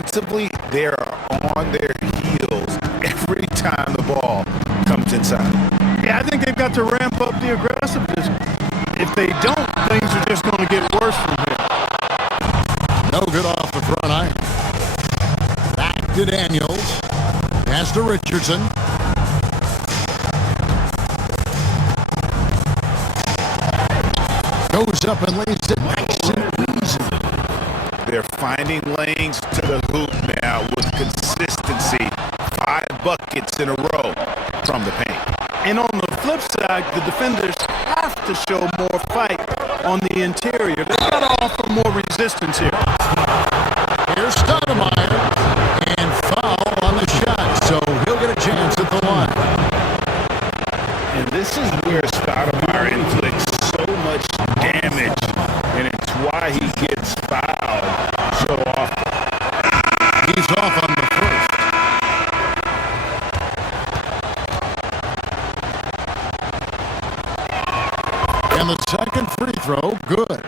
defensively, they're on their heels every time the ball comes inside. Yeah, I think they've got to ramp up the aggressiveness. If they don't, things are just going to get worse from here. No good off the front iron. Back to Daniels. Pass to Richardson. Goes up and lays it nice and easy. They're finding lanes to the hoop now with consistency. 5 buckets in a row from the paint. And on the flip side, the defenders have to show more fight on the interior. They've got to offer more resistance here. Here's Stoudemire, and foul on the shot, so he'll get a chance at the line. And this is where Stoudemire inflicts so much damage, and it's why he gets fouled so often. He's off on the first. And the second free throw, good.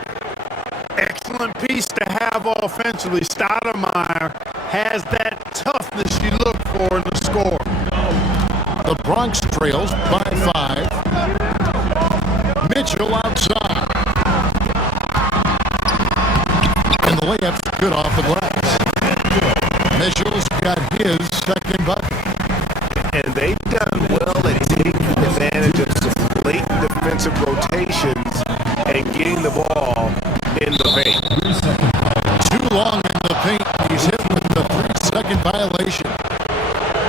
Excellent piece to have offensively. Stoudemire has that toughness you look for in the score. The Bronx trails by 5. Mitchell outside. And the layup's good off the glass. Mitchell's got his second bucket. And they've done well at taking advantage of some late defensive rotations and getting the ball in the paint. Too long in the paint. He's hit with the 3-second violation.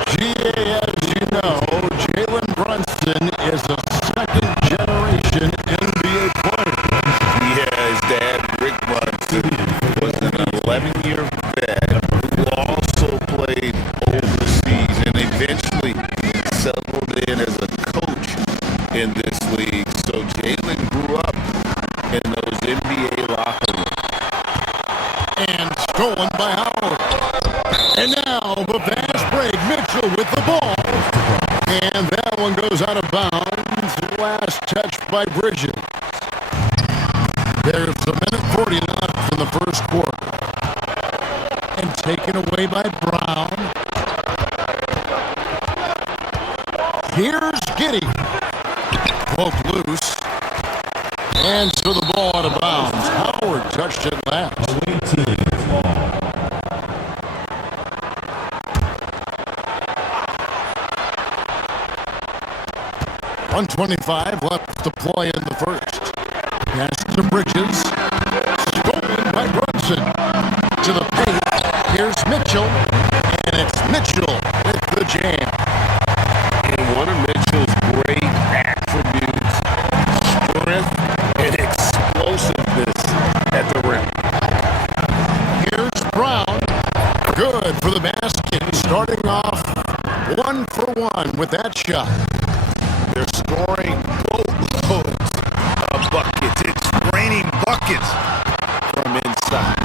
As you know, Jalen Brunson is a second-generation NBA player. Yeah, his dad, Rick Brunson, was an 11-year vet who also played overseas and eventually settled in as a coach in this league. So Jalen grew up in those NBA locker rooms. And stolen by Howard. And now the fast break. Mitchell with the ball. And that one goes out of bounds. Last touch by Bridges. There's a minute 40 left in the first quarter. And taken away by Brown. Here's Giddey. Poked loose. And so the ball out of bounds. Howard touched it last. 1:25 left to play in the first. Pass to Bridges. Stolen by Brunson. To the paint. Here's Mitchell. And it's Mitchell with the jam. And one of Mitchell's great attributes, strength and explosiveness at the rim. Here's Brown. Good for the basket. Starting off 1 for 1 with that shot. They're scoring boatloads of buckets. It's raining buckets from inside.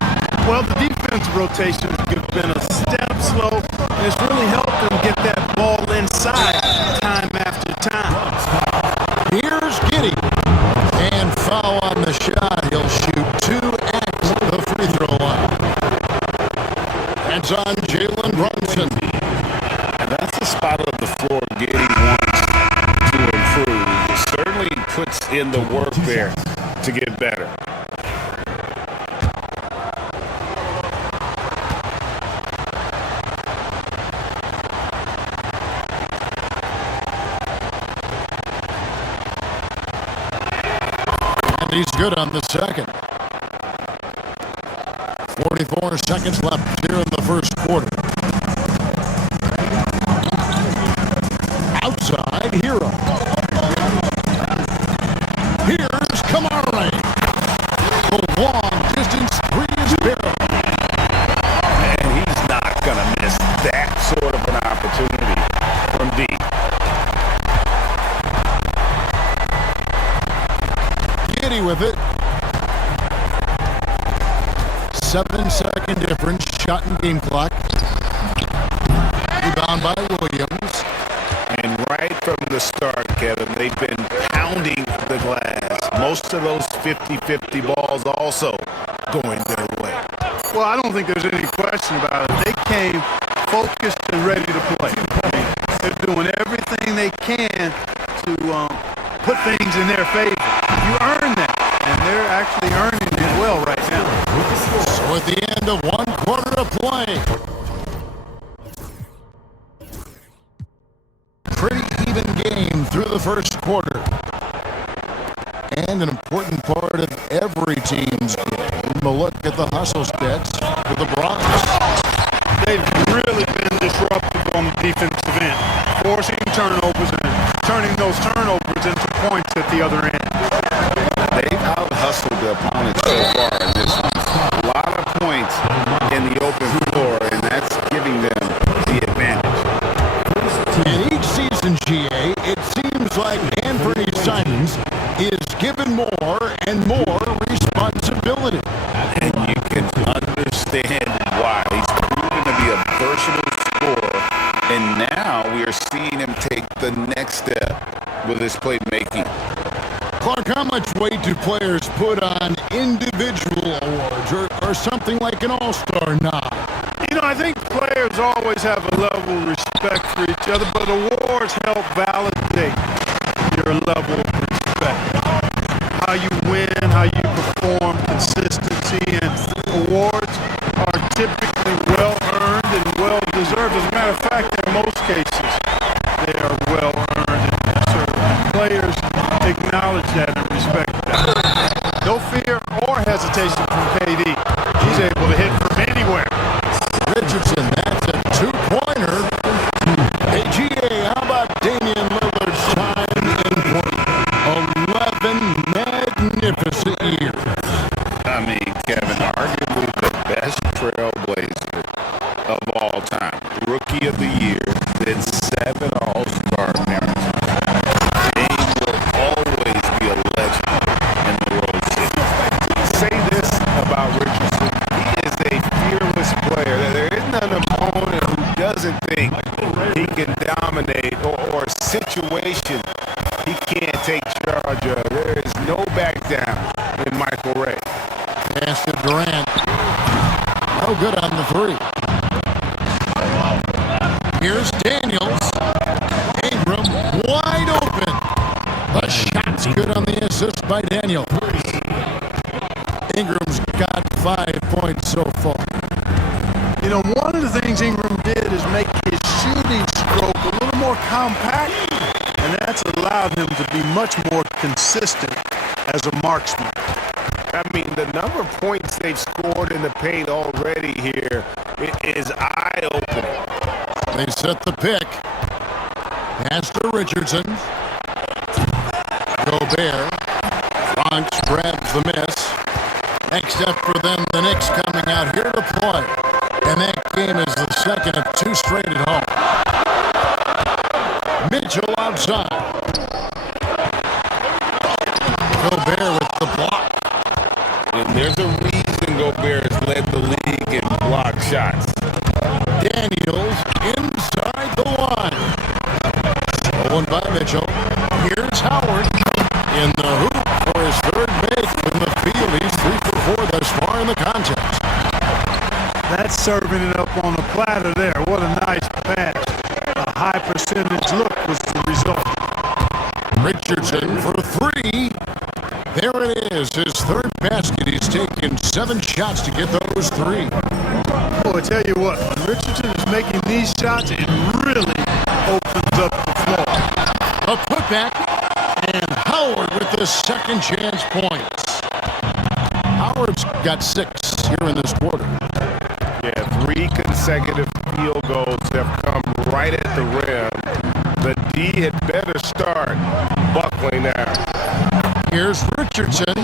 Well, the defensive rotations have been a step slow, and it's really helped them get that ball inside time after time. Here's Giddey. And foul on the shot. He'll shoot 2 at the free throw line. That's on Jalen Brunson. And that's the spot of the floor Giddey wants to improve. He certainly puts in the work there to get better. And he's good on the second. 44 seconds left here in the first quarter. Outside, Hero. Here's Kamari. The long distance three is barrel. And he's not going to miss that sort of an opportunity from deep. Giddey with it. 7-second difference. Shot in game clock. Rebound by Williams. And right from the start, Kevin, they've been pounding the glass. Most of those 50-50 balls also going their way. Well, I don't think there's any question about it. They came focused and ready to play. They're doing everything they can to put things in their favor. You earn that, and they're actually earning it well right now. So at the end of 1 quarter of play, pretty even game through the first quarter. And an important part of every team's game, a look at the hustle stats for the Bronx. They've really been disruptive on the defensive end, forcing turnovers and turning those turnovers into points at the other end. They've out-hustled the opponent so far in this one. A lot of points in the open floor, and that's giving them the advantage. In each season, GA, it seems like Anthony Simons is given more and more responsibility. And you can understand why. He's proven to be a versatile scorer, and now we are seeing him take the next step with his playmaking. Clark, how much weight do players put on individual awards or something like an all-star nod? You know, I think players always have a level of respect for each other, but awards help validate your level of respect. How you win, how you perform, consistency, and awards are typically well-earned and well-deserved. As a matter of fact, in most cases, they are well-earned and deserved. Players acknowledge that and respect that. No fear or hesitation from KD. He's able to hit from anywhere. Richardson, that's a two-pointer. Hey, GA, how about Damian Lillard's time in point? 11 magnificent years. I mean, Kevin, arguably the best trailblazer of all time. Rookie of the year, did 7 all-star appearances. Dame will always be a legend in the Rose City. Say this about Richardson. He is a fearless player. There isn't an opponent who doesn't think he can dominate or a situation he can't take charge of. There is no back down in Michael Ray. Pass to Durant. No good on the three. Here's Daniels. Ingram wide open. The shot's good on the assist by Daniel. Ingram's got 5 points so far. You know, one of the things Ingram did is make his shooting stroke a little more compact, and that's allowed him to be much more consistent as a marksman. I mean, the number of points they've scored in the paint already here is eye-opening. They set the pick. Pass to Richardson. Gobert. Bronx grabs the miss. Next step for them, the Knicks coming out here to play. And that game is the second of 2 straight at home. Mitchell outside. Gobert with the block. And there's a reason Gobert has led the league in block shots. Daniels inside the line. Stolen by Mitchell. Here's Howard in the hoop for his third make from the field. He's 3 for 4 thus far in the contest. That's serving it up on the platter there. What a nice pass. A high percentage look was the result. Richardson for 3. There it is, his third basket. He's taken 7 shots to get those 3. Boy, I tell you what, when Richardson is making these shots, it really opens up the floor. A putback, and Howard with the second chance points. Howard's got 6 here in this quarter. Yeah, 3 consecutive field goals have come right at the rim. The D had better start buckling now. Here's Richardson.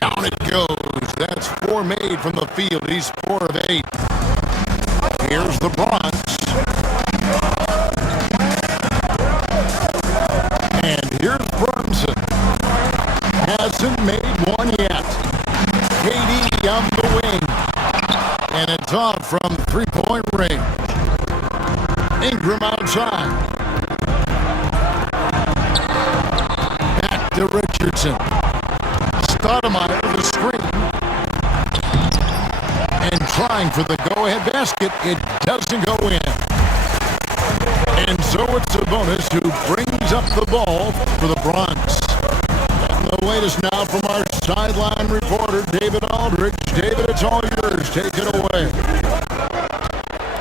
Down it goes. That's 4 made from the field. He's 4 of 8. Here's the Bronx. And here's Brunson. Hasn't made one yet. KD on the wing. And it's off from 3-point range. Ingram outside. Back to Richardson. Stoudemire the screen. and trying for the go-ahead basket. It doesn't go in. And so it's a bonus who brings up the ball for the Bronx. And the latest now from our sideline reporter, David Aldridge. David, it's all yours. Take it away.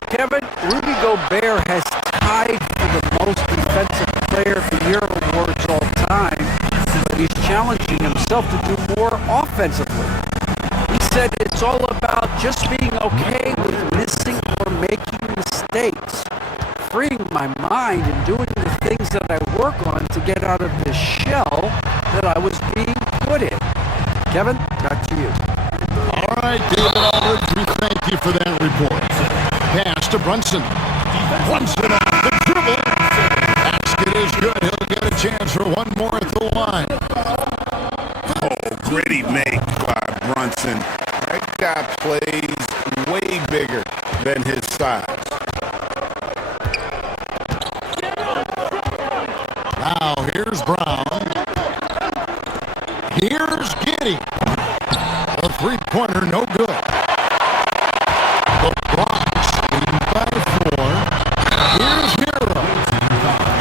Kevin, Rudy Gobert has tied for the most defensive player of the year awards all time, but he's challenging himself to do more offensively. He said it's all about just being okay with missing or making mistakes, freeing my mind and doing the things that I work on to get out of the shell that I was being put in. Kevin, back to you. All right, David Aldridge, we thank you for that report. Pass to Brunson. Brunson off the dribble. Basket is good. He'll get a chance for one more at the line. Oh, gritty make by Brunson. That guy plays way bigger than his size. Now here's Brown. Here's Giddey. A three-pointer, no good. The Bronx leading by 4. Here's Hero.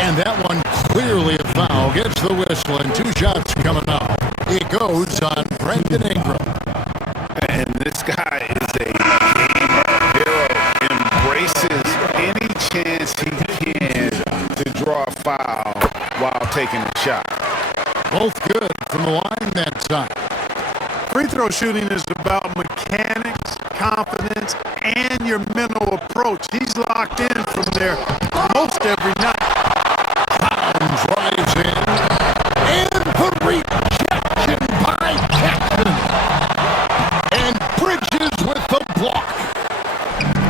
And that one clearly a foul. Gets the whistle and 2 shots coming out. It goes on Brendan Ingram. And this guy is a game hero. Embraces any chance he can to draw a foul while taking a shot. Both good from the line that time. Free throw shooting is about mechanics, confidence, and your mental approach. He's locked in from there most every night. Brown drives in. And the rejection by Jackson. And Bridges with the block.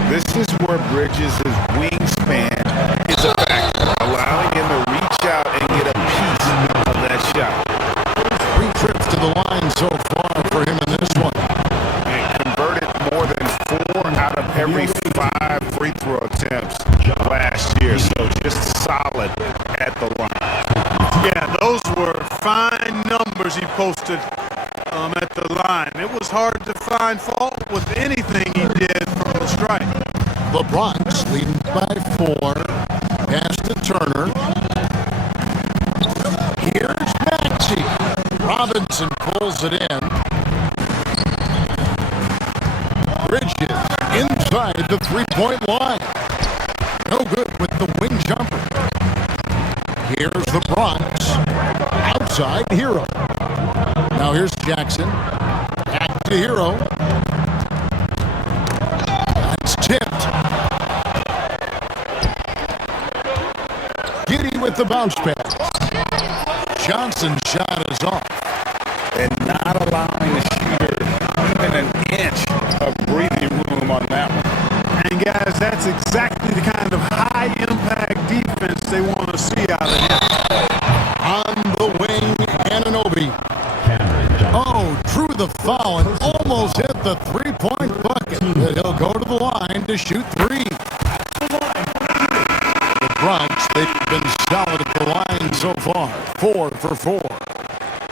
This is where Bridges' wingspan is a factor, allowing him to reach out and get a piece of that shot. 3 trips to the line so far for him in this one. And converted more than 4 out of every 5 free throw attempts last year, so just solid at the line. Yeah, those were fine numbers he posted at the line. It was hard to find fault with anything he did from the stripe. The Bronx leading by 4. Pass to Turner. Here's Maxey. Robinson pulls it in. Bridges inside the 3-point line. No good with the wing jumper. Here's the Bronx. Outside Hero. Now here's Jackson. Back to Hero. That's tipped. Giddey with the bounce pass. Johnson's shot is off. And not allowing the shooter even an inch of breathing room on that one. And guys, that's exactly the kind of high-impact defense they want to see out of him. On the wing, Anunoby. Oh, drew the foul and almost hit the 3-point bucket. But he'll go to the line to shoot 3. The Bronx, they've been solid at the line so far. 4 for 4.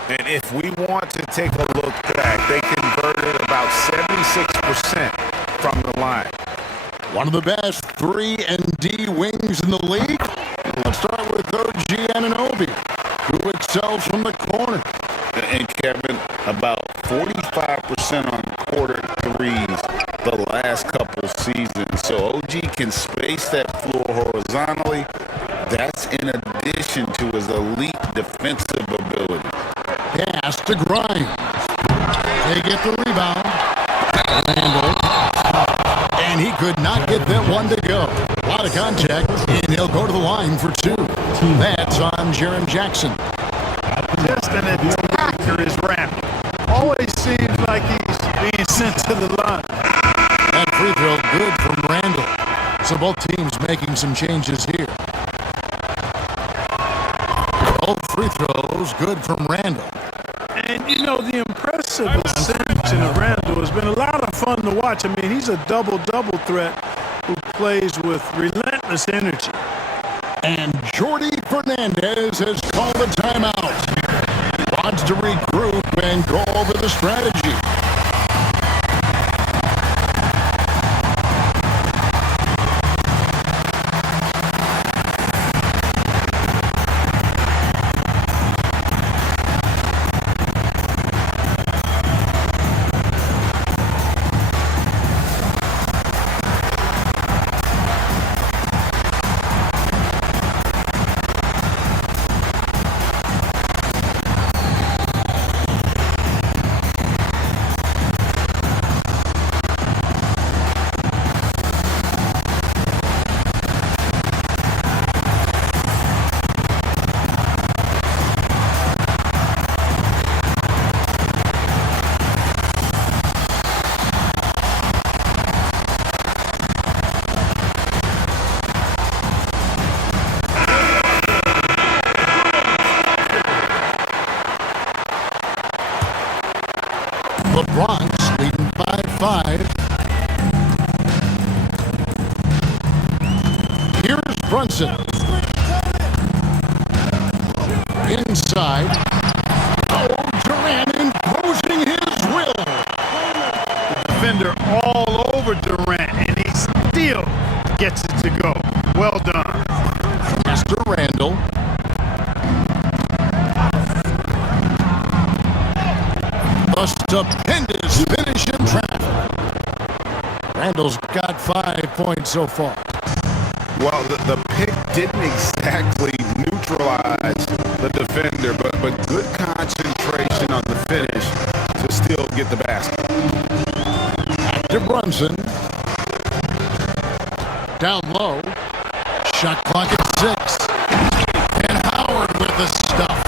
And if we want to take a look back, they converted about 76% from the line. One of the best 3-and-D wings in the league. Let's start with OG Anunoby, who excels from the corner. And Kevin, about 45% on quarter threes the last couple seasons. So OG can space that floor horizontally. That's in addition to his elite defensive ability. Pass to Grimes. They get the rebound. Randall. And he could not get that one to go. A lot of contact, and he'll go to the line for 2. That's on Jaren Jackson. Just an attacker is Randall. Always seems like he's being sent to the line. That free throw good from Randall. So both teams making some changes here. Both free throws good from Randall. And, you know, the impressive ascension of Randall has been a lot of fun to watch. I mean, he's a double-double threat who plays with relentless energy. And Jordi Fernandez has called a timeout. He wants to regroup and go over the strategy. Brunson. Inside. Oh, Durant imposing his will. Defender all over Durant, and he still gets it to go. Well done. Master Randall. A stupendous finish in traffic. Randall's got 5 points so far. Well, the pick didn't exactly neutralize the defender, but good concentration on the finish to still get the basket. Back to Brunson. Down low. Shot clock at 6. And Howard with the stuff.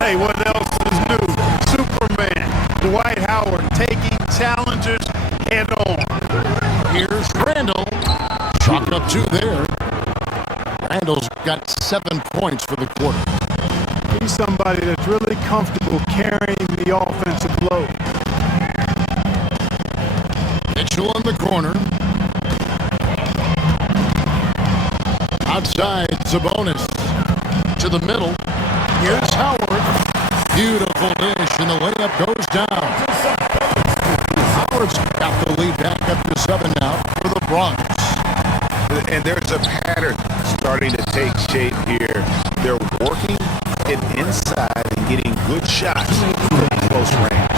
Hey, what else is new? Superman, Dwight Howard taking challengers head on. Here's Randall. Chalk up 2 there. Randall's got 7 points for the quarter. He's somebody that's really comfortable carrying the offensive load. Mitchell in the corner. Outside, Sabonis. To the middle. Here's Howard. Beautiful dish, and the layup goes down. Howard's got the lead back up to 7 now for the Bronx. And there's a pattern starting to take shape here. They're working it inside and getting good shots from close range.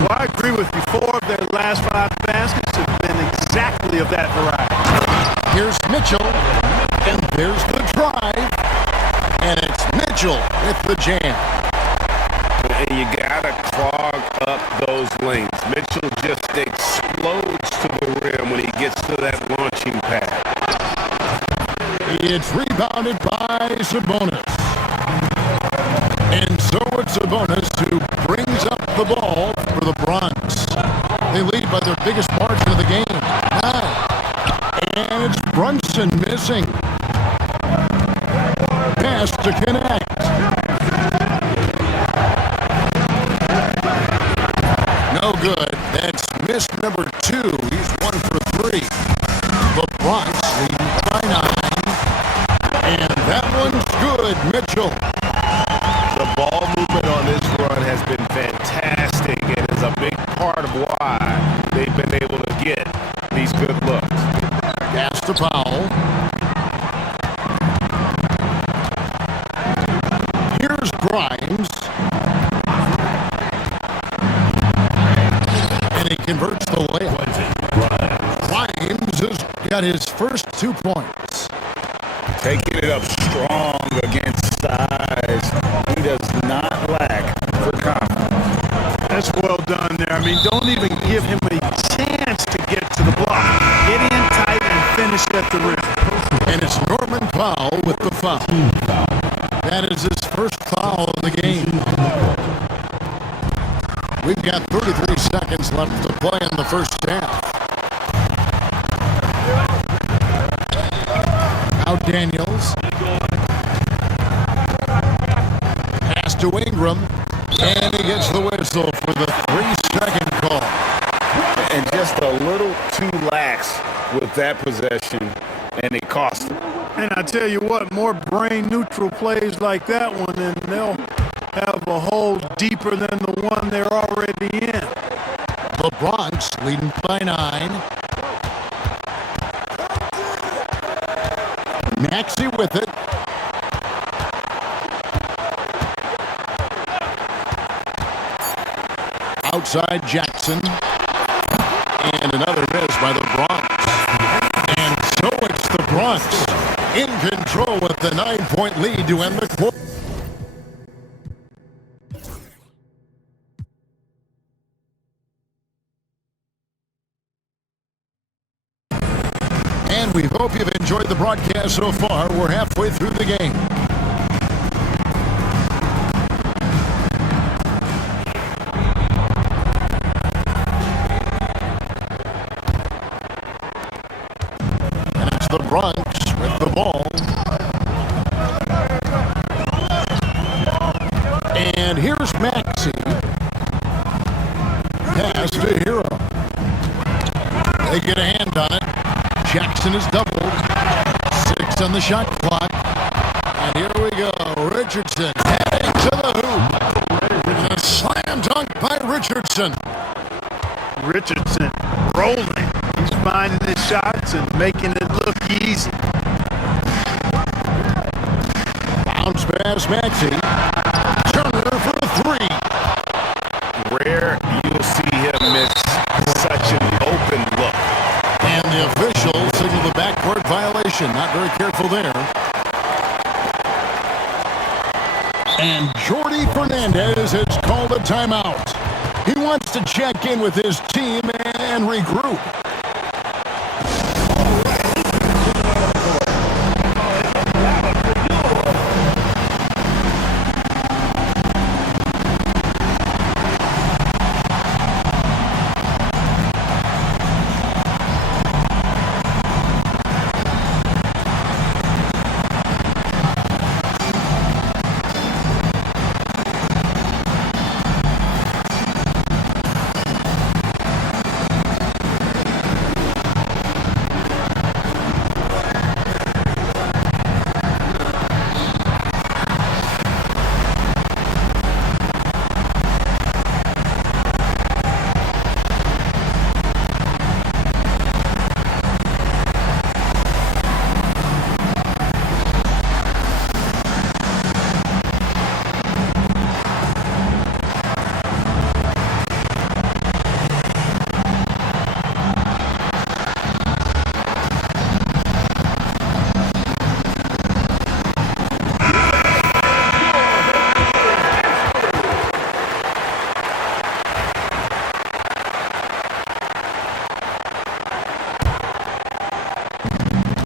Well, I agree with you. 4 of their last 5 baskets have been exactly of that variety. Here's Mitchell, and there's the drive. And it's Mitchell with the jam. And you gotta clog up those lanes. Mitchell just explodes to the rim when he gets to that launching pad. It's rebounded by Sabonis. And so it's Sabonis who brings up the ball for the Bronx. They lead by their biggest margin of the game, 9. And it's Brunson missing. Pass to connect. No good. That's miss number 2. He's 1 for 3. The Bronx leading by 9. And that one's good, Mitchell. The ball movement on this run has been fantastic and is a big part of why they've been able to get these good looks. Pass to Powell. Here's Grimes. And he converts the layup. Grimes has got his first 2 points. Taking it up strong against size. He does not lack for confidence. That's well done there. I mean, don't even give him a chance to get to the block. Get in tight and finish at the rim. And it's Norman Powell with the foul. That is his first foul of the game. We've got 33 seconds left to play in the first half. Now Daniels. Pass to Ingram. And he gets the whistle for the 3-second call. And just a little too lax with that possession, and it cost him. And I tell you what, more brain-neutral plays like that one, and they'll have a hole deeper than the one they're already in. The Bronx leading by 9. Maxey with it. Outside Jackson. And another miss by the Bronx. And so it's the Bronx in control with the 9-point lead to end the quarter. And we hope you've enjoyed the broadcast so far. We're halfway through the game. And it's the Bronx with the ball. And here's Maxey. Pass to Hero. They get a hand on it. Jackson is doubled. 6 seconds on the shot clock. And here we go. Richardson heading to the hoop. And a slam dunk by Richardson. Richardson rolling. He's finding his shots and making it look easy. Bounce pass, Maxey. Turner for the three. Rare you'll see him miss such an open look. And the official signaled the backcourt violation. Not very careful there. And Jordi Fernandez has called a timeout. He wants to check in with his team and regroup.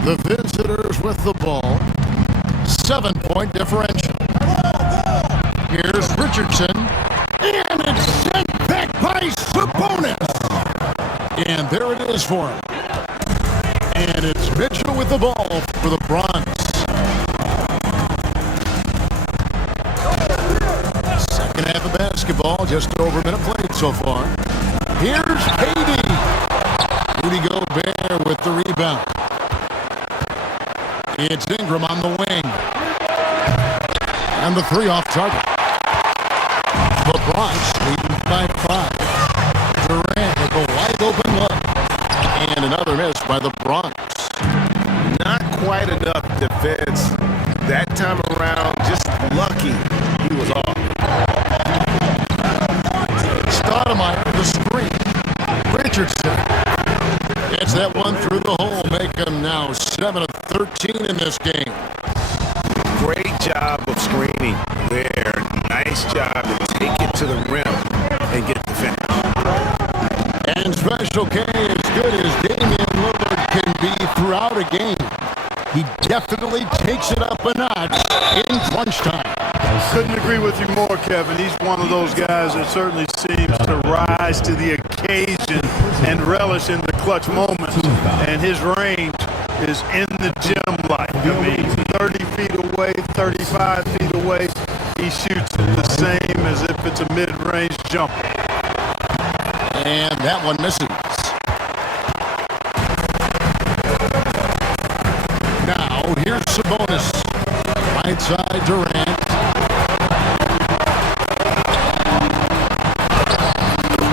The visitors with the ball. 7-point differential. Here's Richardson. And it's sent back by Sabonis. And there it is for him. And it's Mitchell with the ball for the Bronx. Second half of basketball, just over a minute played so far. Here's KD. Rudy Gobert with the rebound. It's Ingram on the wing. And the three off target. The Bronx leading by 5. Durant with a wide open look. And another miss by the Bronx. Not quite enough defense. That time around, just lucky he was off. Stoudemire, the screen. Richardson. Gets that one through the hole. Make him now 7 of 13 in this game. Great job of screening there. Nice job to take it to the rim and get the finish. And Special K, as good as Damian Lillard can be throughout a game, he definitely takes it up a notch in crunch time. Couldn't agree with you more, Kevin. He's one of those guys that certainly seems to rise to the occasion and relish in the clutch moments. And his range is in the gym-like. I mean, 30 feet away, 35 feet away, he shoots it the same as if it's a mid-range jumper. And that one misses. Now, here's Sabonis. Right side, Durant.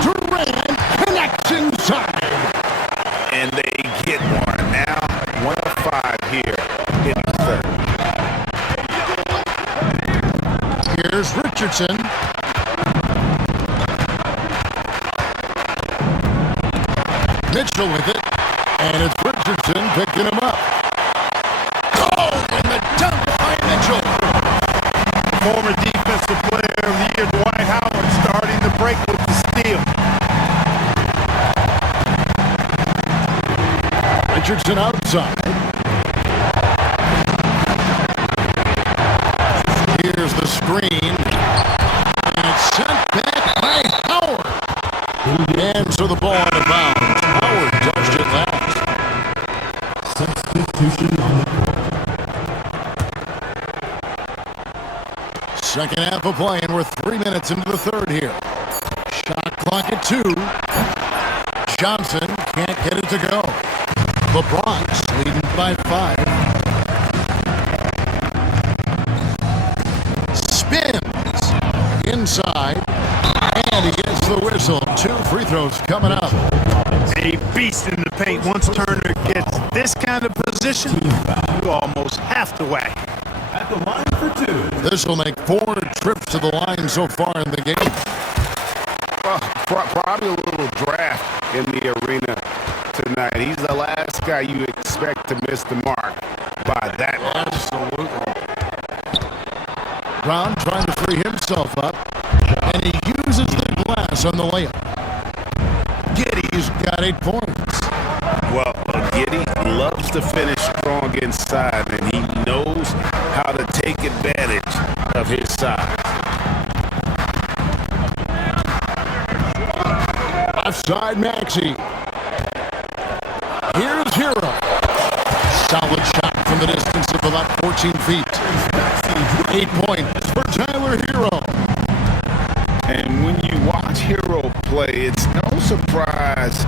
Durant connects inside. And they get one. Now, 1 of 5 here in the third. Here's Richardson. Mitchell with it. And it's Richardson picking him up. Oh, and the dunk by Mitchell. Former defensive player of the year, Dwight Howard, starting the break with the steal. Richardson outside. Here's the screen. And it's sent back by Howard. And so the ball out of bounds. Howard touched it last. Substitution on the court. Second half of play, and we're 3 minutes into the third here. Shot clock at 2. Johnson can't get it to go. The Bronx leading by 5. inside, and he gets the whistle. 2 free throws coming up. A beast in the paint. Once Turner gets this kind of position, you almost have to whack. At the line for 2. This will make 4 trips to the line so far in the game. Probably a little draft in the arena tonight. He's the last guy you expect to miss the mark by that much. Absolutely. Brown trying to free himself up, and he uses the glass on the layup. Giddy's got 8 points. Well, Giddy loves to finish strong inside, and he knows how to take advantage of his size. Offside Maxey. Here's Hero. Solid shot from the distance of about 14 feet. 8 points for Tyler Hero. And when you watch Hero play, it's no surprise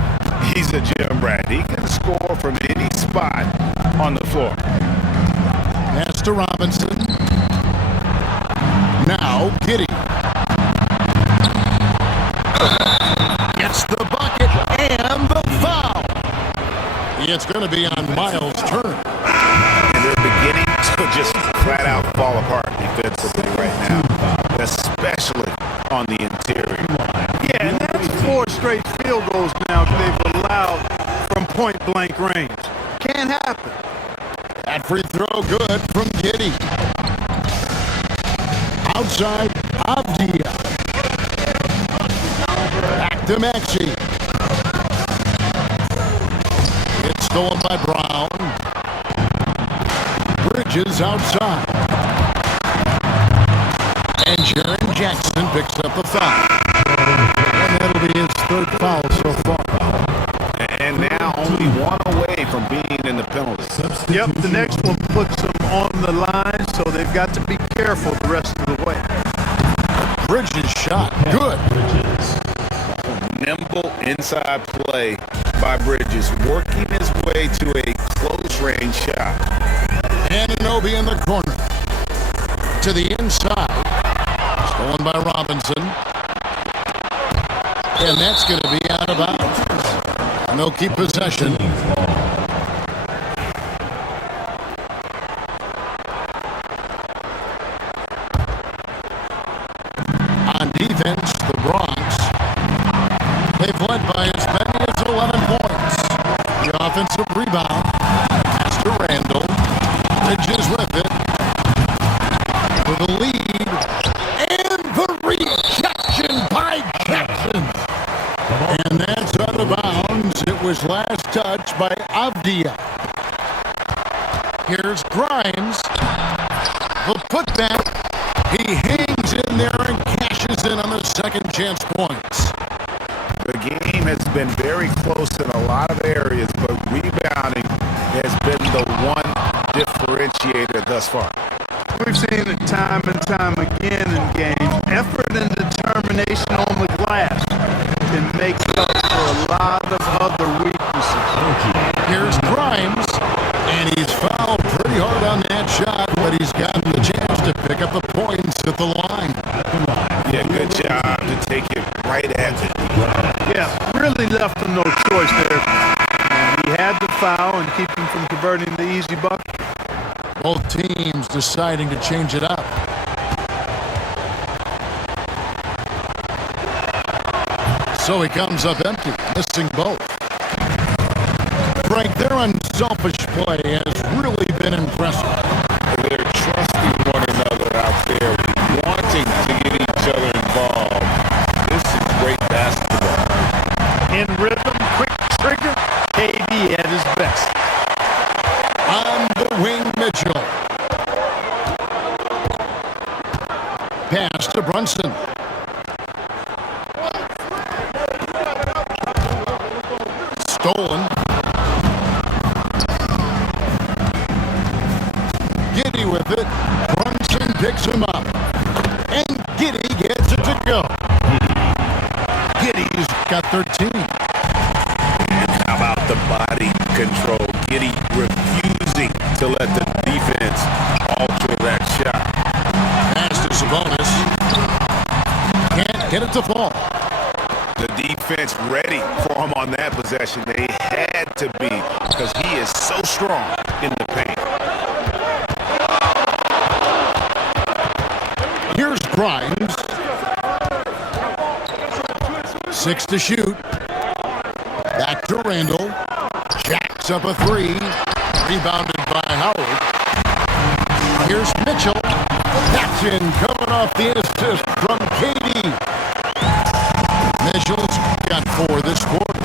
he's a gym rat. He can score from any spot on the floor. Pass to Robinson. Now Giddy. Gets the bucket and the foul. It's going to be on Miles' turn. And they're beginning to just flat out fall apart defensively right now, especially on the interior. Yeah, and that's 4 straight field goals now they've allowed from point-blank range. Can't happen. That free throw good from Giddy. Outside Avdia. Back to Maxey. It's stolen by Brown. Bridges outside. And Jaren Jackson picks up the foul. And that'll be his 3rd foul so far. And now only 1 away from being in the penalty. Yep, the next one puts them on the line, so they've got to be careful the rest of the way. Bridges shot. Good. Nimble inside play by Bridges, working his way to a close-range shot. Anunoby in the corner. To the inside. Stolen by Robinson. And that's going to be out of bounds. And they'll keep possession. On defense, the Bronx. They've led by as many as 11 points. The offensive rebound. Pass to Randall. Bridges with it. For the lead. And the rejection by Jackson. And that's out of bounds. It was last touched by Avdia. Here's Grimes. The putback. He hangs in there and cashes in on the second chance points. The game has been very close in a lot of areas, but rebounding has been the one differentiator thus far. We've seen it time and time again in games. Effort and determination on the glass can make up for a lot of other weaknesses. Here's Grimes, and he's fouled pretty hard on that shot, but he's gotten the chance to pick up the points at the line. Yeah, good job to take it right at it. Yeah, really left him no choice there. He had to foul and keep him from converting the easy bucket. Both teams deciding to change it up. So he comes up empty, missing both. Frank, their unselfish play has really been impressive. They're trusting one another out there, wanting to get each other involved. This is great basketball. In rhythm, quick trigger, KD at his best. On the wing, Mitchell. Pass to Brunson. Stolen. Giddy with it. Brunson picks him up. And Giddy gets it to go. Giddy's got 13. And how about the body control? Giddy refusing to let the defense alter that shot. Pass to Sabonis. it to fall. The defense ready for him on that possession. They had to be because he is so strong in the paint. Here's Grimes. 6 to shoot. Back to Randall. Jacks up a 3. Rebounded by Howard. Here's Mitchell. That's in, coming off the assist from KD. Mitchell's got 4 this quarter.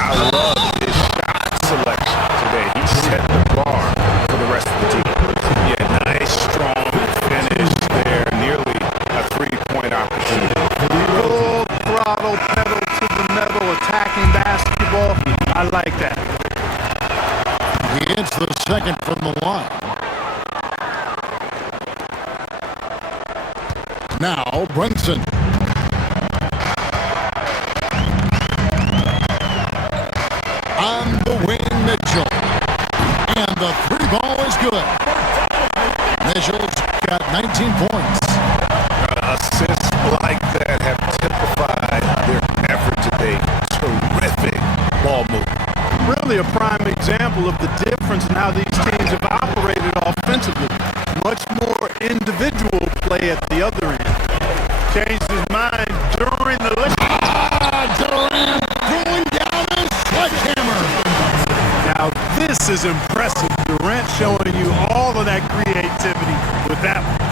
I love his shot selection today. He set the bar for the rest of the team. Yeah, nice, strong finish there. Nearly a 3-point opportunity. Full throttle, pedal to the metal, attacking basketball. I like that. He hits the second from the line. Now Brunson. On the wing, Mitchell. And the 3 ball is good. Mitchell's got 19 points. Assists like that have typified their effort today. Terrific ball movement. Really a prime example of the difference in how these teams have operated offensively. Much more individual play at the other end. Changed his mind during the Durant throwing down his sledgehammer. Now this is impressive. Durant showing you all of that creativity with that one.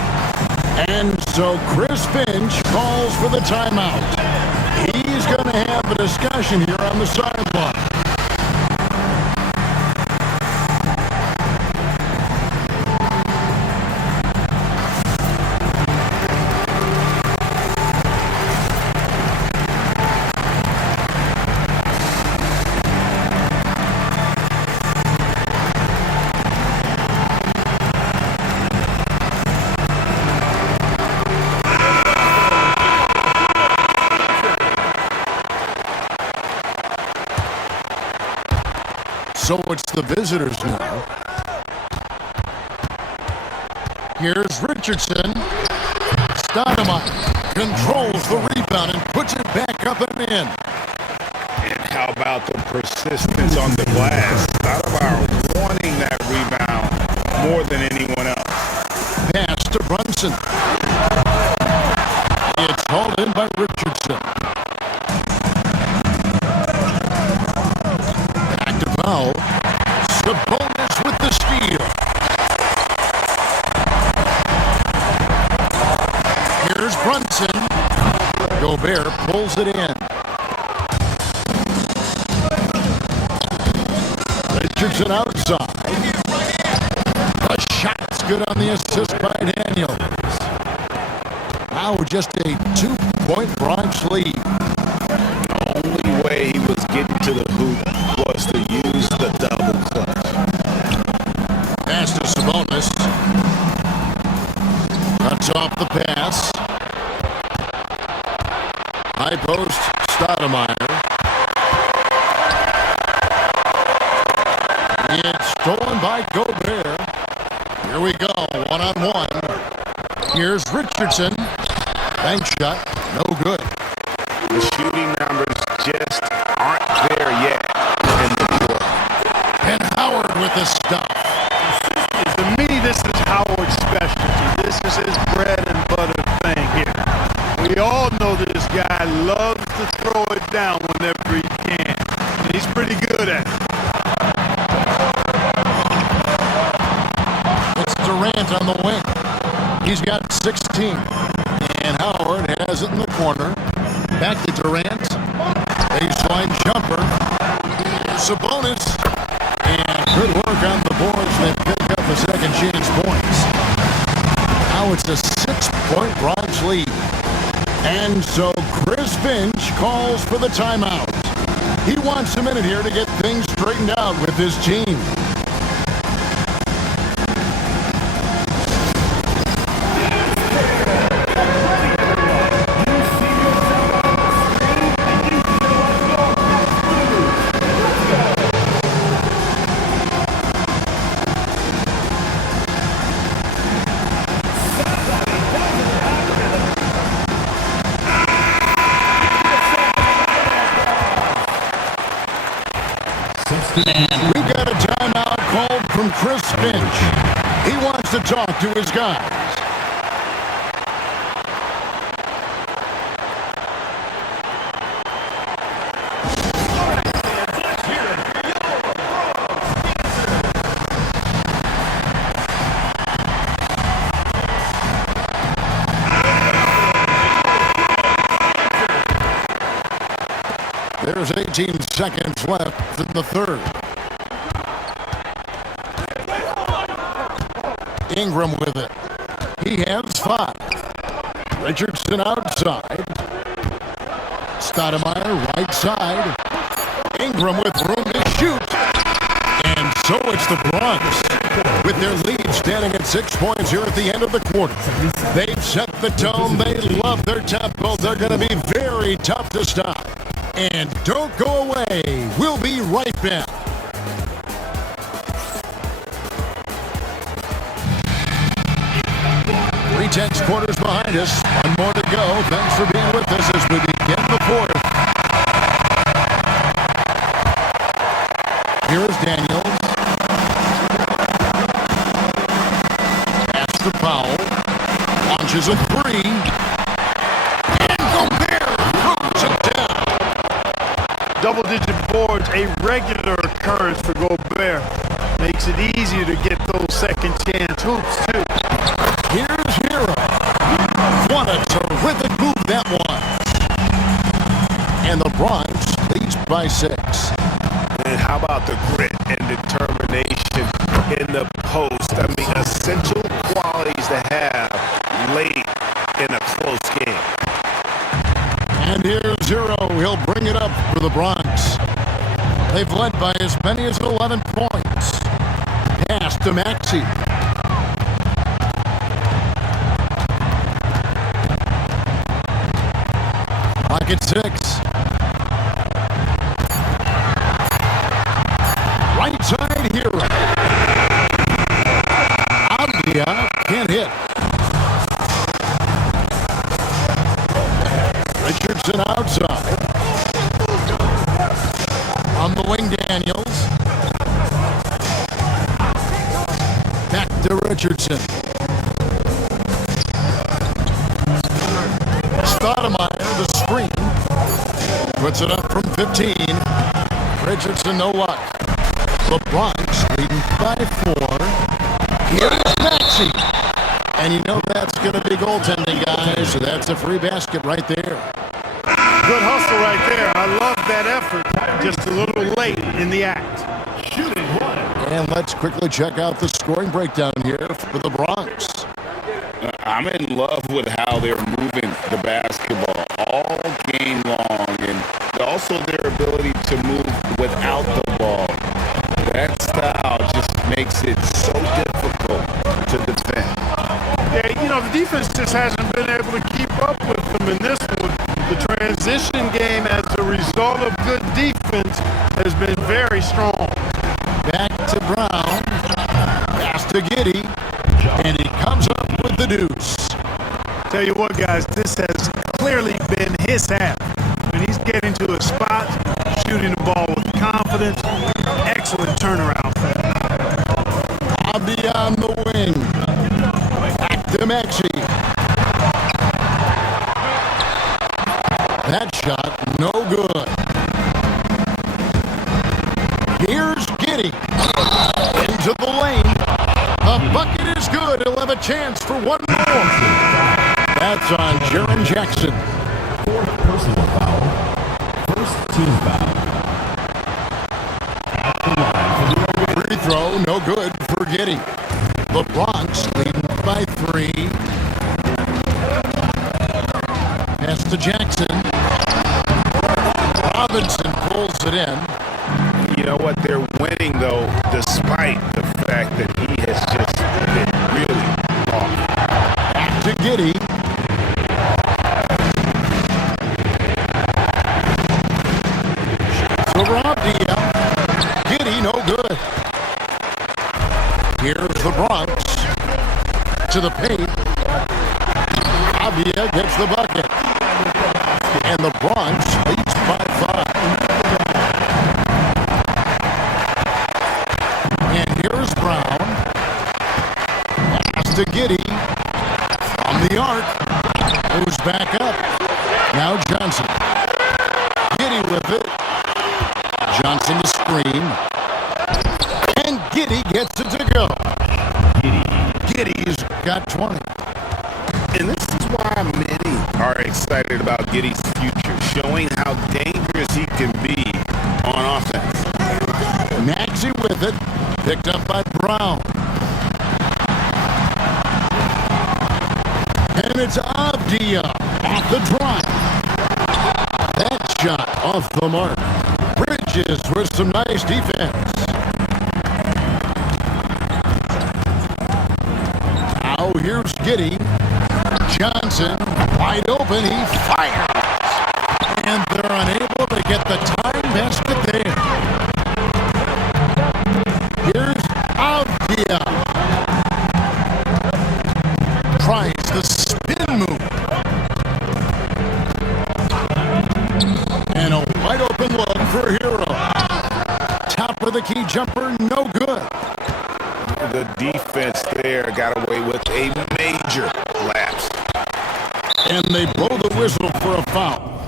And so Chris Finch calls for the timeout. He's going to have a discussion here on the sideline. So it's the visitors now. Here's Richardson. Stoudemire controls the rebound and puts it back up and in. And how about the persistence on the glass? Stoudemire wanting that rebound more than anyone else. Pass to Brunson. It's hauled in by Richardson. Back to Powell. Sabonis with the steal. Here's Brunson. Gobert pulls it in. Richardson outside. The shot's good on the assist by Daniels. Now just a 2-point Bronx lead. The only way he was getting to the hoop was to use the double clutch. Pass to Sabonis. Cuts off the pass. High post, Stoudemire. It's stolen by Gobert. Here we go, one-on-one. Here's Richardson. Bank shot, no good. The shooting numbers just aren't there yet in the quarter. And Howard with the stuff. To me, this is Howard's specialty. This is his bread and butter thing here. We all know that this guy loves to throw it down whenever he can. And he's pretty good at it. It's Durant on the wing. He's got 16. And Howard has it in the corner. Back to Durant. Baseline jumper. Sabonis. And good work on the boards. They pick up a second chance points. Now it's a 6-point Bronx lead. And so Chris Finch calls for the timeout. He wants a minute here to get things straightened out with his team. to talk to his guys. There's 18 seconds left in the third. Ingram with it. He has 5. Richardson outside. Stoudemire right side. Ingram with room to shoot. And so it's the Bronx with their lead standing at 6 points here at the end of the quarter. They've set the tone. They love their tempo. They're going to be very tough to stop. And don't go away. We'll be right back. 3/10 quarters behind us. One more to go. Thanks for being with us as we begin the fourth. Here's Daniels. Pass to Powell. Launches a 3. And Gobert throws it down. Double-digit boards, a regular occurrence for Gobert. Makes it easier to get those second chance hoops, too. Here's Hero. What a terrific move that was. And the Bronx leads by 6. And how about the grit and determination in the post? I mean, essential qualities to have late in a close game. And here's Hero. He'll bring it up for the Bronx. They've led by as many as 11 points. Pass to Maxey. Pocket 6. Right side Hero. Abdia can't hit. Richardson outside. On the wing, Daniels. Back to Richardson. Stoudemire, the screen. Puts it up from 15. Richardson, no luck. The Bronx leading by 4. Here's Maxey. And you know that's going to be goaltending, guys. So that's a free basket right there. Good hustle right there. I love that effort. Just a little late in the act. Shooting 1. And let's quickly check out the scoring breakdown here for the Bronx. I'm in love with how they're moving the basketball all game long, and also their ability to move without the ball. That style just makes it so difficult to defend. Yeah, you know, the defense just hasn't been able to keep up with them in this one. The transition game as a result of good defense has been very strong. Back to Brown. Pass to Giddey. And he comes up with the deuce. Tell you what, guys, this has clearly been his half. When he's getting to a spot, shooting the ball with confidence, excellent turnaround. Abdi on the wing. Back to Maxey. That shot, no good. Here's Giddey. Into the lane. The bucket is good. He'll have a chance for one more. That's on Jaren Jackson. 4th personal foul. 1st team foul. At the line for the Free throw, no good for Giddey. The Bronx leading by 3. Pass to Jackson. Robinson pulls it in. You know what? They're winning, though, despite the fact that he has just been really off. Back to Giddey. So Abdia. Giddey, no good. Here's the Bronx. To the paint. Abdia gets the bucket. And the Bronx leads by 5. And here's Brown. to Giddy. On the arc. Moves back up. Now Johnson. Giddy with it. Johnson to screen. And Giddy gets it to go. Giddy's got 20. And this is why many are excited about Giddy's future, showing how dangerous he can be on offense. Maxey with it. Picked up by Brown. And it's Avdia off the drive. That shot off the mark. Bridges with some nice defense. Now here's Giddy. Johnson wide open. He fires. And they're unable to get the time basket there. Here's Avdia. Tries the spin move. And a wide open look for Hero. Top of the key jumper, no good. The defense there got away with a major lapse. And they blow the whistle for a foul.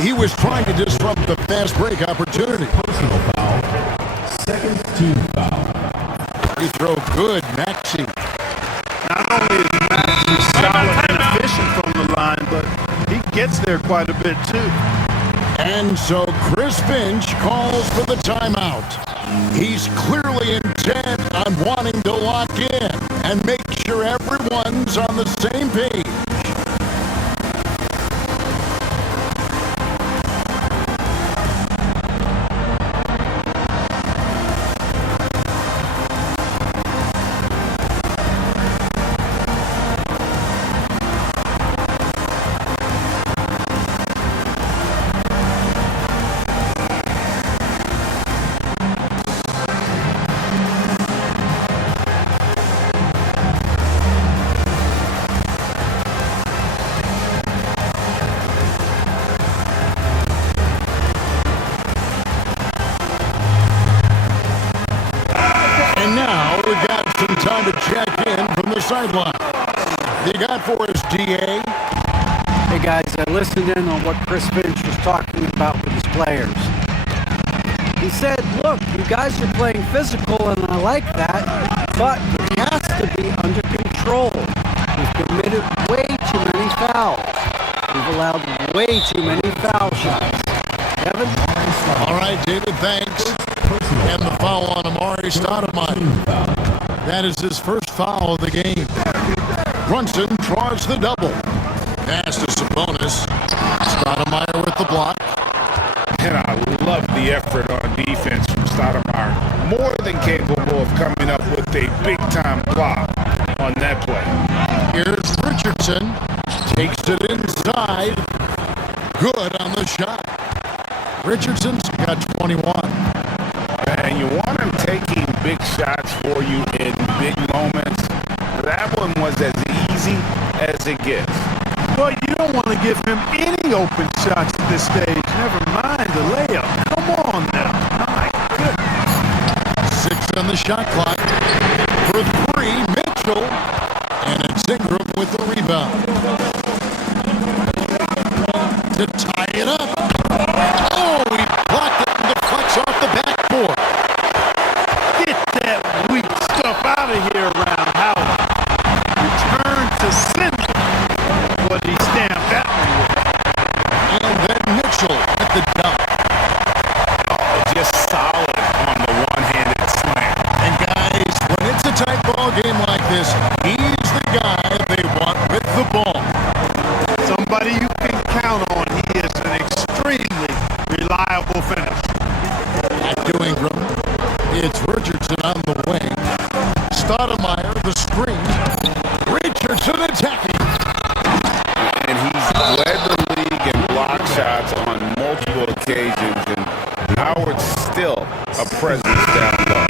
He was trying to disrupt the fast break opportunity. Personal foul. Second team foul. Free throw good, Maxey. Not only is Maxey solid and efficient from the line, but he gets there quite a bit too. And so Chris Finch calls for the timeout. He's clearly intent on wanting to lock in and make sure everyone's on the same page. Time to check in from the sideline. You got for us, DA? Hey guys, I listened in on what Chris Finch was talking about with his players. He said, look, you guys are playing physical and I like that, but it has to be under control. We've committed way too many fouls. We've allowed way too many foul shots. Kevin? All right, David, thanks. And the foul on Amari Stoudemire. That is his first foul of the game. Brunson draws the double. Pass to Sabonis. Stoudemire with the block. And I love the effort on defense from Stoudemire. More than capable of coming up with a big-time block on that play. Here's Richardson. Takes it inside. Good on the shot. Richardson's got 21. And you want him taking big shots for you in big moments. That one was as easy as it gets. But you don't want to give him any open shots at this stage. Never mind the layup. Come on now. My goodness. 6 on the shot clock. For 3, Mitchell. And it's Ingram with the rebound. To tie it up. Oh, he blocked it and deflects off the backboard. Get that weak stuff out of here around Howard. Return to sender. What he stamped at me with. And then Mitchell at the dunk. Oh, just solid on the one-handed slam. And guys, when it's a tight ball game like this, he's the guy they want with the ball. Somebody you can count on. He is an extremely reliable finisher. Back to Ingram. It's Richardson on the wing. Stoudemire, the screen. Richardson attacking. And he's led the league in block shots on multiple occasions, and Howard's still a presence down low.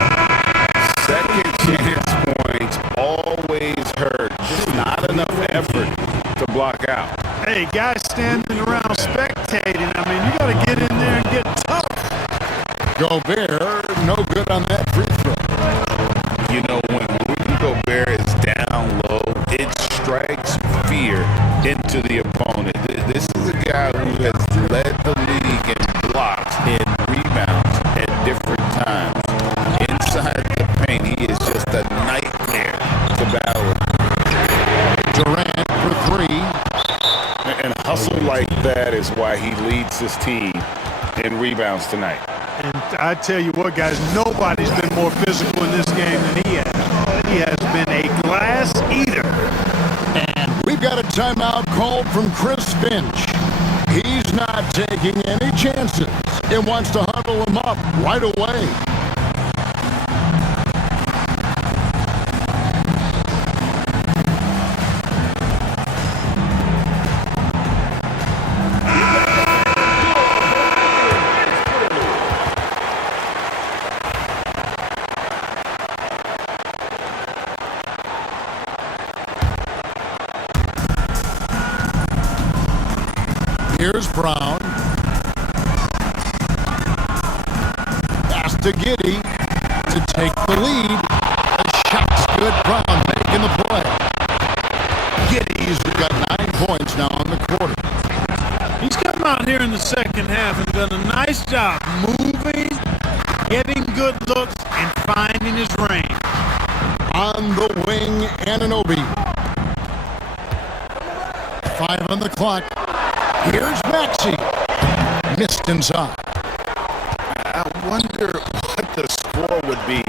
Second chance points always hurt. Just not enough effort to block out. Hey, guys standing around spectating. I mean, you got to get in there and get tough. Go Gobert, no good on that free throw. You know, when Rudy Gobert is down low, it strikes fear into the opponent. This is a guy who has led the league in blocks and rebounds at different times. Inside the paint, he is just a nightmare to battle. Durant for three. And hustle like that is why he leads his team in rebounds tonight. And I tell you what, guys, nobody's been more physical in this game than he has. He has been a glass eater. And we've got a timeout called from Chris Finch. He's not taking any chances and wants to huddle him up right away. Here's Brown. Pass to Giddey to take the lead. The shot's good. Brown making the play. Giddey's got 9 points now in the quarter. He's come out here in the second half and done a nice job moving, getting good looks, and finding his range. On the wing, Anunoby. 5 on the clock. Here's Maxey. Missed inside. I wonder what the score would be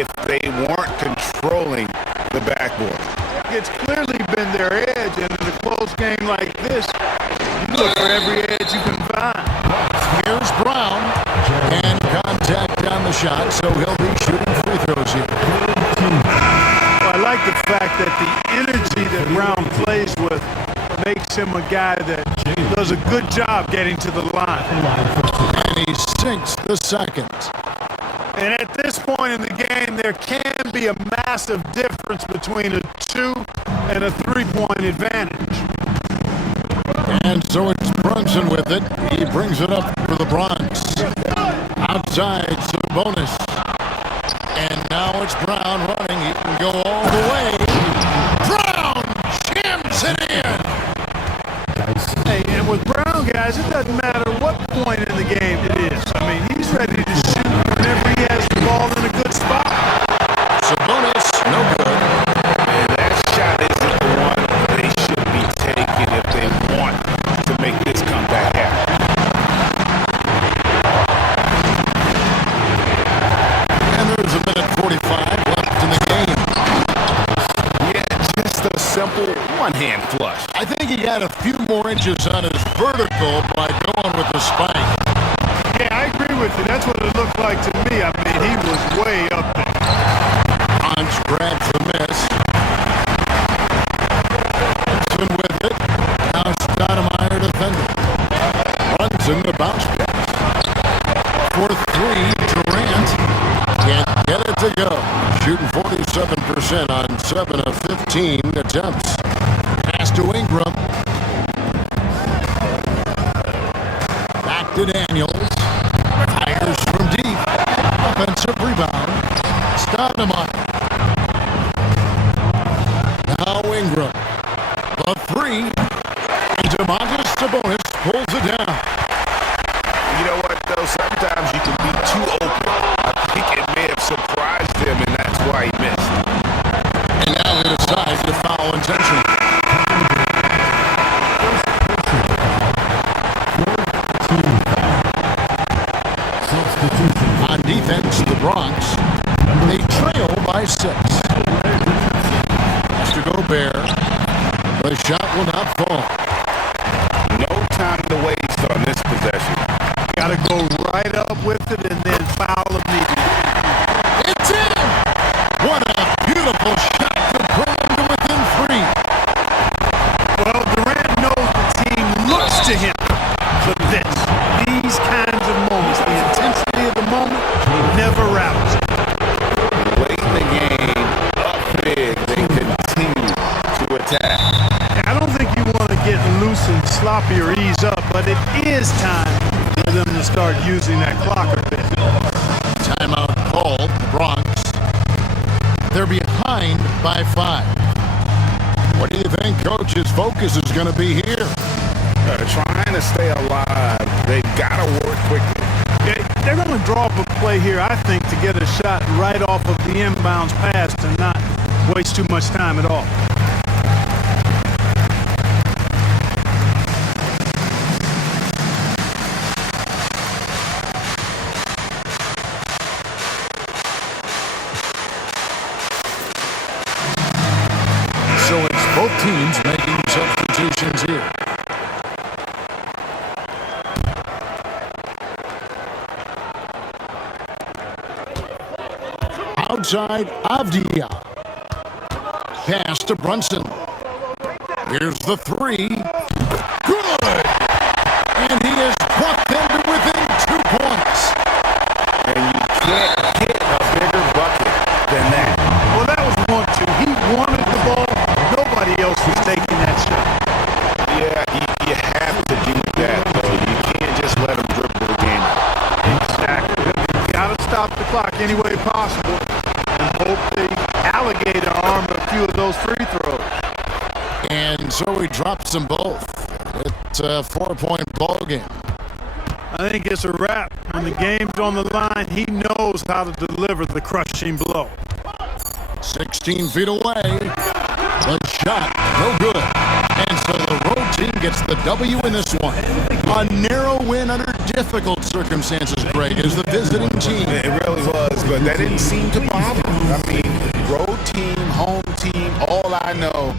if they weren't controlling the backboard. It's clearly been their edge, and in a close game like this, you look for every edge you can find. Here's Brown. And contact on the shot, so he'll be shooting free throws here. I like the fact that the energy that Brown plays with makes him a guy that does a good job getting to the line. And he sinks the second. And at this point in the game, there can be a massive difference between a 2 and a 3-point advantage. And so it's Brunson with it. He brings it up for the Bronx. Outside, Sabonis. And now it's Brown running. He can go all the way. Brown jams it in. Hey, and with Brown, guys, it doesn't matter what point in the game it is. I mean, he's ready to shoot whenever he has the ball in a good spot. Sabonis, no good. And that shot isn't the one they should be taking if they want to make this comeback happen. And there's a minute 45 left in the game. Yeah, just a simple one-hand flush. I think he got a few more inches on his vertical by going with the spike. Yeah, I agree with you. That's what it looked like to me. I mean, he was way up there. Hans grabs the miss. Brunson with it. Now Stoudemire defending. Brunson the bounce pass. For 3, Durant can't get it to go. Shooting 47% on 7 of 15 attempts. Pass to Ingram. Back to Daniels. Fires from deep. Offensive rebound. Stoudemire. Now Ingram. The 3. And DeMontis Sabonis pulls it down. You know what, though? Sometimes you can be too open. I think it may have surprised him, and that's why he missed. And now he decides to foul intentionally. On defense, the Bronx, they trail by 6. Mr. Gobert, the shot will not fall. No time to waste on this possession. Got to go right up with it and then foul immediately. It's in! What a beautiful shot to pull him to within 3. Well, Durant knows the team looks to him for this. These kinds of moments, the intensity of the moment, never routs. Late in the game, up big, they continue to attack. I don't think you want to get loose and sloppy or ease up, but it is time for them to start using that clock a bit. timeout called, the Bronx. They're behind by 5. What do you think Coach's focus is going to be here? Trying to stay alive. They've got to work quickly. They're going to draw up a play here, I think, to get a shot right off of the inbounds pass and not waste too much time at all. So it's both teams making substitutions here. Outside Avdia. Pass to Brunson. Here's the 3. Good! And he has brought them to within 2 points. And you can't hit a bigger bucket than that. Well, that was 1-2. He wanted the ball. Nobody else was taking that shot. Yeah, you have to do that, though. You can't just let him dribble the game. Exactly. You got to stop the clock any way possible and hope the alligator arm a few of those free throws. And so he drops them both. It's a 4-point ball game. I think it's a wrap. When the game's on the line, he knows how to deliver the crushing blow. 16 feet away. The shot, no good. And so the road team gets the W in this one. A narrow win under difficult circumstances, Greg, as the visiting team. It really was, but that didn't seem to bother him. I mean, road team, home team, all I know